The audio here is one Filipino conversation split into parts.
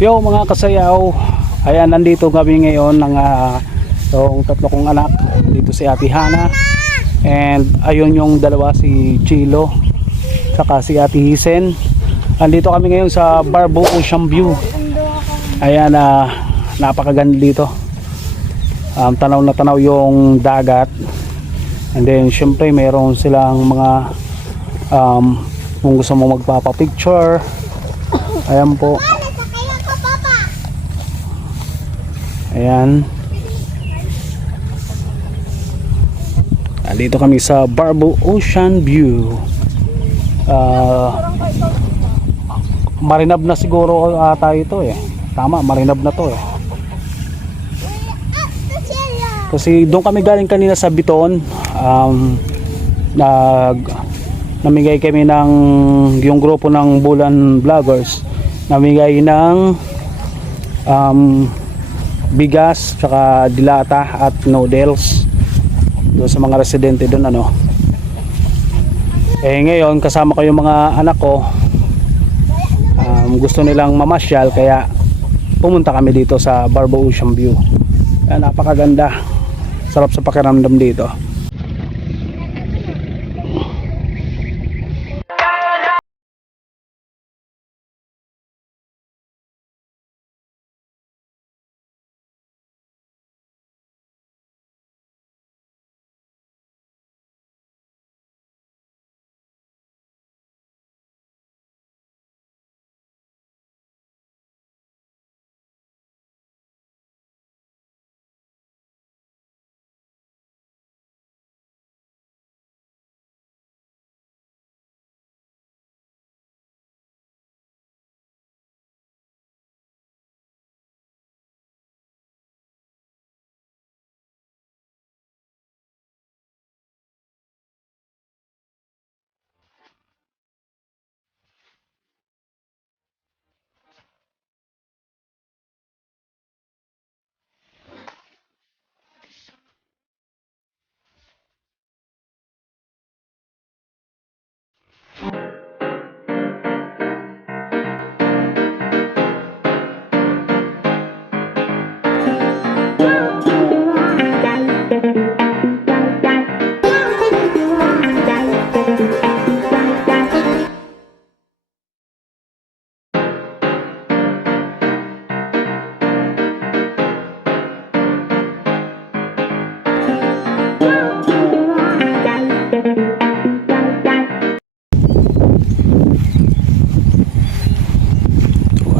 Yo mga kasayaw, ayan nandito kami ngayon ng yung tatlo kong anak. Dito si Ate Hana, and ayun yung dalawa, si Chilo saka si Ate Hisen. Andito kami ngayon sa Barbo Ocean View. Ayan, napakaganda dito. Tanaw na tanaw yung dagat, and then syempre mayroon silang mga kung gusto mo magpapapicture, ayan po. Ayan. Dito kami sa Barbo Ocean View. Marinab na siguro ata ito eh. Tama, marinab na to eh. Kasi doon kami galing kanina sa Biton. Namigay kami ng yung grupo ng Bulan Vloggers. Namigay ng bigas, tsaka dilata at noodles doon sa mga residente doon ngayon kasama ko yung mga anak ko. Gusto nilang mamasyal kaya pumunta kami dito sa Barbo Ocean View. Napakaganda, sarap sa pakiramdam dito.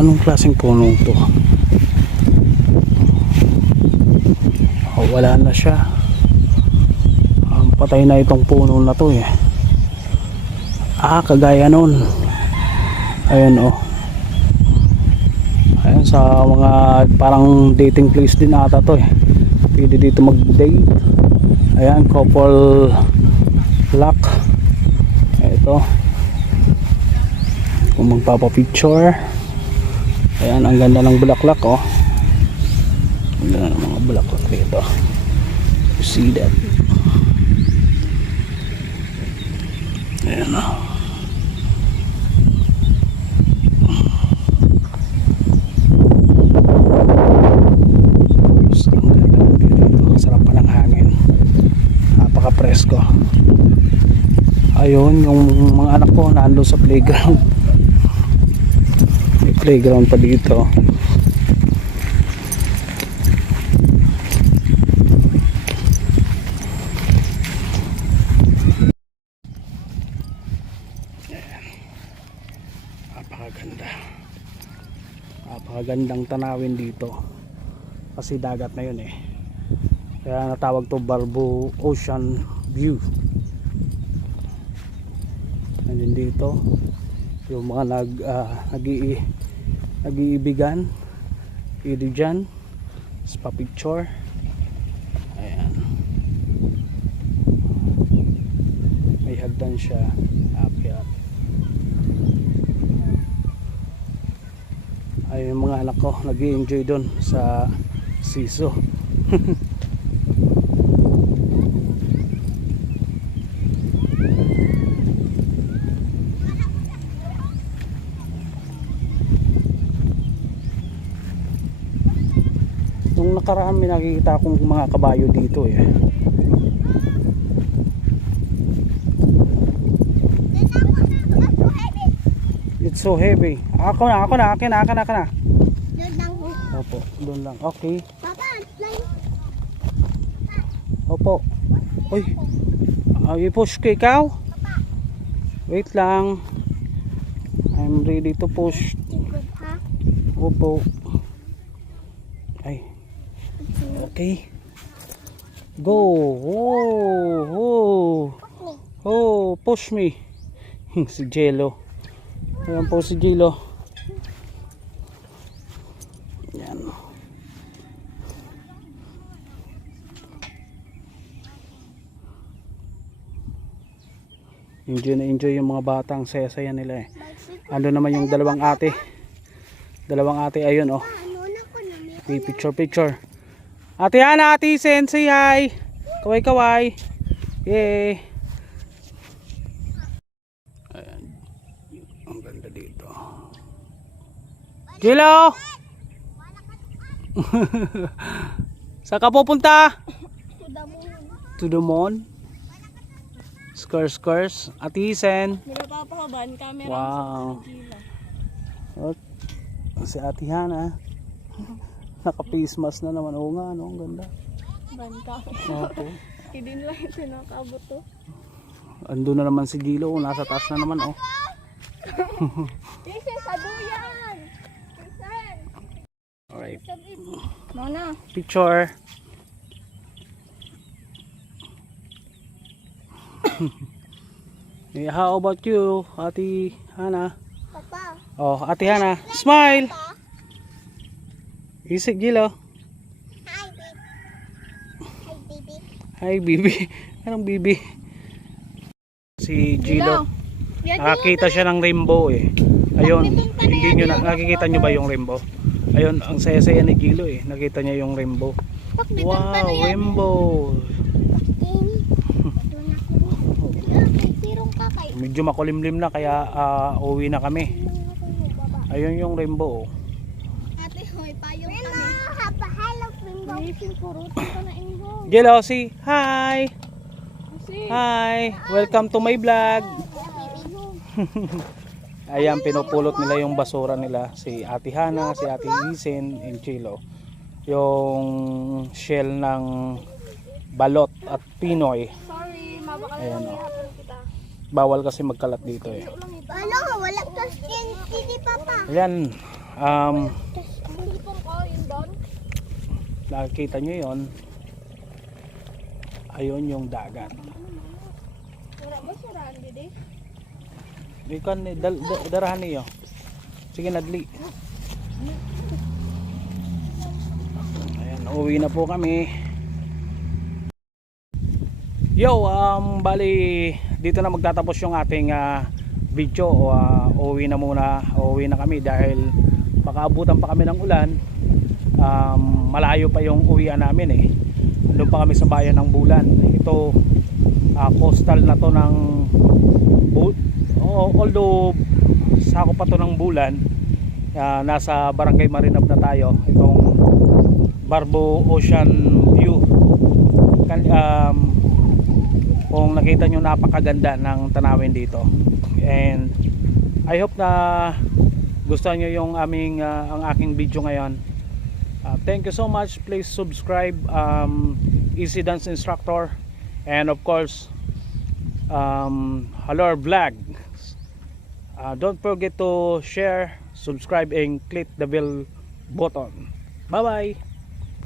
Anong klaseng puno to? Wala na siya. Patay na itong puno na to eh. Kagaya nun. Ayan ayan, sa mga parang dating place din ata to eh. Pwede dito mag-date. Ayan, couple lock. Ito, kung magpapapicture. Ayan, ang ganda ng bulaklak ang ganda ng mga bulaklak dito. You see that? Ayan ang ganda ng view dito. Sarap pa ng hangin, napaka-presko. Ayun, yung mga anak ko nandun sa playground. May playground pa dito. Napakagandang tanawin dito kasi dagat na yun eh, kaya natawag to Barbo Ocean View. Nandun dito yung mga nag-iibigan, pwede dyan spa picture. Ayan, may hagdan siya akyat. Ay, yung mga anak ko nag-i-enjoy doon sa siso. Nung nakaraan may nakikita akong mga kabayo dito eh. It's so heavy. Ako na, akin na. Doon lang po. Opo, doon lang. Okay. Papa, slime. Opo. Uy. I-push ka ikaw? Wait lang. I'm ready to push. Ikot ha? Opo. Ay. Okay. Go. Oh, push me. Si Jello. Ayan po si Jello. Yan. Enjoy na enjoy yung mga batang, saya-saya nila eh. Ando naman yung dalawang ate. Dalawang ate ayun oh. Ano na ko na Picture. Ate Hana, Ate Sen, say hi. Kaway. Yay. Ayan. Ang ganda dito. Jello! Saan ka pupunta? To the moon. Skurs. Ate Sen. Nagpapahaban camera. Wow. Oh, si Ate Hana. Naka-face mask na naman. Oo nga, no? Ang ganda. Banta. Opo. Kidin lang ito nakabot to. Ando na naman si Gilo. Nasa taas na naman, oh. Listen, saduyan! Listen! Alright. Mana? Picture. How about you, Ate Hana? Papa. Oh, Ate Hana. Smile! Isip Gilo. Hi, baby. Hi, baby. Hi, Bibi. Anong Bibi? Si Gilo. Nakakita siya ng rainbow eh. Ayun, hindi nyo nakikita nyo ba yung rainbow? Ayun, ang saya-saya ni Gilo eh. Nakita niya yung rainbow. Wow, rainbow. Medyo makulimlim na kaya uwi na kami. Ayun yung rainbow. Ate, hoy, payong kami. Hello, rainbow. Gilo, si hi. Hi, welcome to my vlog. Ayan, pinupulot nila yung basura nila. Si Ate Hana, si Ate Isen, and Chilo. Yung shell ng balot at pinoy. Sorry, mabakal Ayan o. kita. Bawal kasi magkalat dito eh. Ano, wala ka skin papa. Ayan, Cellphone ko, yun doon. nakikita nyo yun. Ayun yung dagat. Wala ba siya raan, didi? Ikan darahan niyo. Sige, nadli. Ayan, uwi na po kami. Yo, bali dito na magtatapos yung ating video. Uwi na muna. Uwi na kami dahil makaabutan pa kami ng ulan. Malayo pa yung uwian namin eh. Doon pa kami sa bayan ng Bulan. Ito coastal na to ng although sakop pa to ng Bulan. Nasa Barangay Marinab na tayo. Itong Barbo Ocean View. Kung nakita nyo, napakaganda ng tanawin dito. And I hope na gusto nyo yung ang aking video ngayon. Thank you so much. Please subscribe, Easy Dance Instructor, and of course Halor Vlog. Don't forget to share, subscribe, and click the bell button. Bye bye.